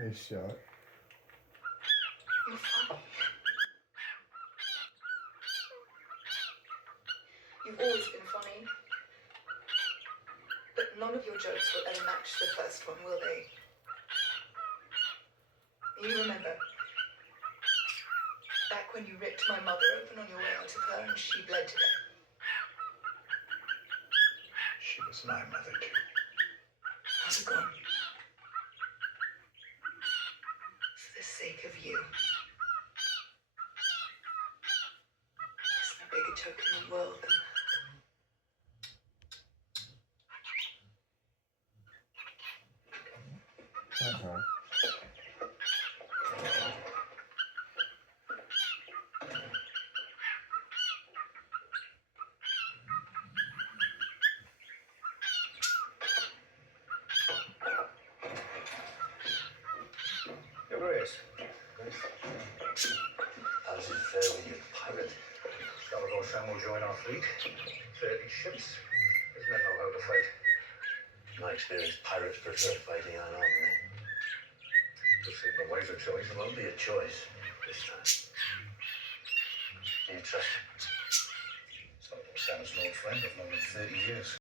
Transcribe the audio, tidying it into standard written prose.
Nice shot. You're funny. You've always been funny. But none of your jokes will ever match the first one, will they? You remember? Back when you ripped my mother open on your way out of her and she bled to death. She was my mother too. How's it gone? For the sake of you. There's no bigger joke in the world than that. Uh-huh. Your Grace. How's it fare with your pirate? Salvador Sam will join our fleet. 30 ships. His men know how to fight. In my experience, pirates prefer fighting unarmed. This seemed a wiser choice. It won't be a choice this time. Do you trust him? Salvador Sam is an old friend. I've known him 30 years.